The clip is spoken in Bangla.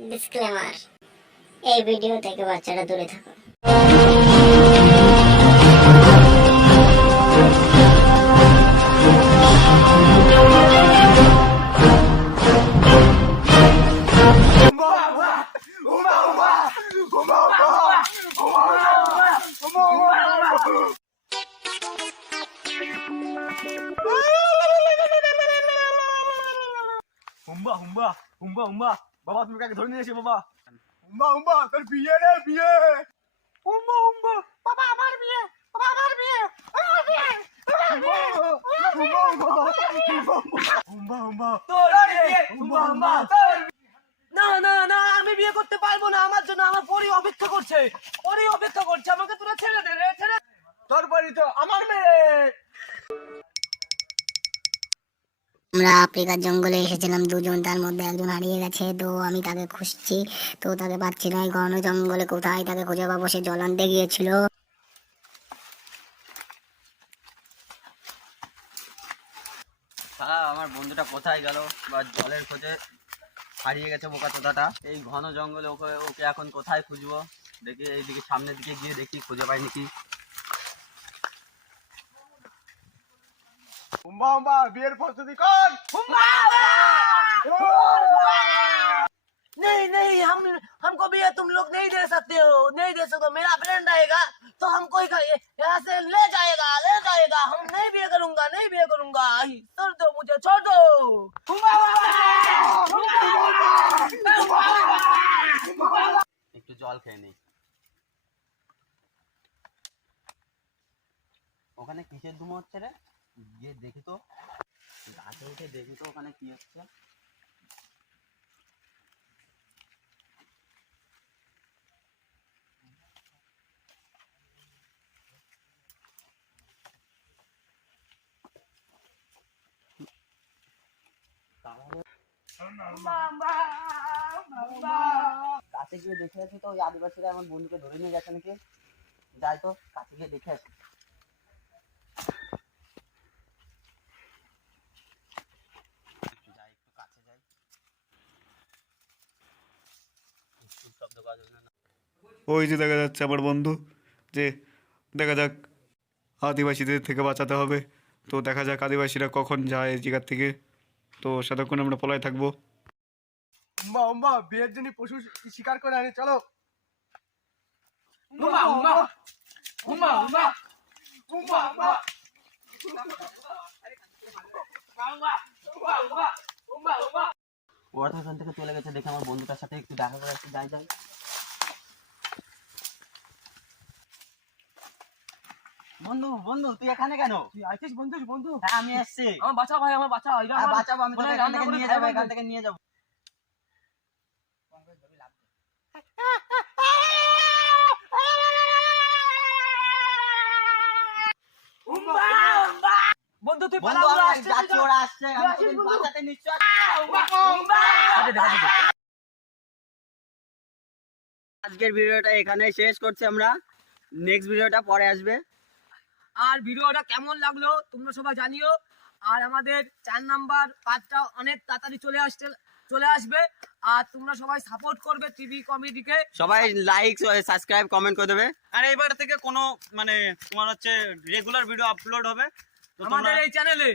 ডিসক্লেমার এই ভিডিও থেকে বাচ্চারা দূরে থাকুন হুম্বা হুম্বা হুম্বা হুম্বা। বাবা তুমি কাকে ধরে নিয়ে এসে বাবা? হুম্বা হুম্বা তোর বিয়ে রে বিয়ে। হুম্বা হুম্বা বাবা আমার বিয়ে বাবা আমার বিয়ে আমার বিয়ে। না না না আমি বিয়ে করতে পারব না আমার জন্য আমার পরি অপেক্ষা করছে। পরি অপেক্ষা করছে আমাকে তোরা ছেড়ে দে রে ছেড়ে দে। তোর বাড়ি তো আমার মেয়ে। আমরা আফ্রিকার জঙ্গলে এসেছিলাম, দুজন, তার মধ্যে একজন হারিয়ে গেছে। তো আমি তাকে খুঁজছি, তো তাকে পাচ্ছি না। ঘন জঙ্গলে কোথায় তাকে খুঁজে পাবো? সে জল আনতে গিয়েছিল। সারা আমার বন্ধুটা কোথায় গেল বা জলের খোঁজে হারিয়ে গেছে বোকা চোদাটা এই ঘন জঙ্গলে ওকে ওকে এখন কোথায় খুঁজবো? দেখি, এইদিকে সামনের দিকে গিয়ে দেখি, খুঁজে পাই নাকি। হুম্বা হুম্বা বিয়ের প্রস্তুতি কর नहीं नहीं हम हमको भी ये तुम लोग नहीं दे सकते हो नहीं दे सकते हो। मेरा फ्रेंड आएगा तो हमको ही ख- यहाँ से ले जाएगा ले जाएगा हम नहीं बिये करूंगा नहीं बिये करूंगा आई, छोड़ दो मुझे छोड़ दो একটু জল খেয়ে নেই ওখানে কিসের ধুমো হচ্ছে রে গিয়ে দেখি তো। গাছে উঠে দেখি তো ওখানে কি হচ্ছে। কাছে গিয়ে দেখে আসি তো, ওই আদিবাসীরা আমার বন্ধুকে ধরে নিয়ে গেছে নাকি। যাই তো, কাছে গিয়ে দেখে আসি যাই একটু কাছে যাই খুব শব্দ করা যাবে না ওই যে দেখা যাচ্ছে আমার বন্ধু যে দেখা যাক আদিবাসীদের থেকে বাঁচাতে হবে। তো দেখা যাক আদিবাসীরা কখন যায় এই জায়গার থেকে। তো সেতক্ষণ আমরা পলায় থাকব। বিয়ের জন্য পশু শিকার করে আনি চলো। ওরা তো ওখান থেকে চলে গেছে দেখে আমার বন্ধুটার সাথে একটু দেখা করে একটু যাই যাই। বন্ধু বন্ধু তুই এখানে কেন? তুই আইছিস বন্ধু বন্ধু। হ্যাঁ আমি এসছি। আমার বাঁচা ভাই আমার বাঁচা হ্যাঁ, আমার- বাঁচাবো আমি তোকে এখান থেকে নিয়ে যাব এখান থেকে নিয়ে যাব। হুম্বা। বন্ধু তুই পালা ওরা আসছে, যাচ্ছি। ওরা আসছে আমি আসিস বাঁচাতে নিশ্চয়। আজকের ভিডিওটা এখানে শেষ করছি আমরা। নেক্সট ভিডিওটা পরে আসবে। আর ভিডিওটা কেমন লাগল তোমরা সবাই জানিও। আর আমাদের চার নাম্বার পাঁচটা অনেক তাড়াতাড়ি চলে আসছে চলে আসবে। আর তোমরা সবাই সাপোর্ট করবে টিভি কমেডিকে সবাই লাইক সাবস্ক্রাইব কমেন্ট করে দেবে। আর এইবার থেকে কোনো মানে তোমার হচ্ছে রেগুলার ভিডিও আপলোড হবে। আমাদের এই চ্যানেলে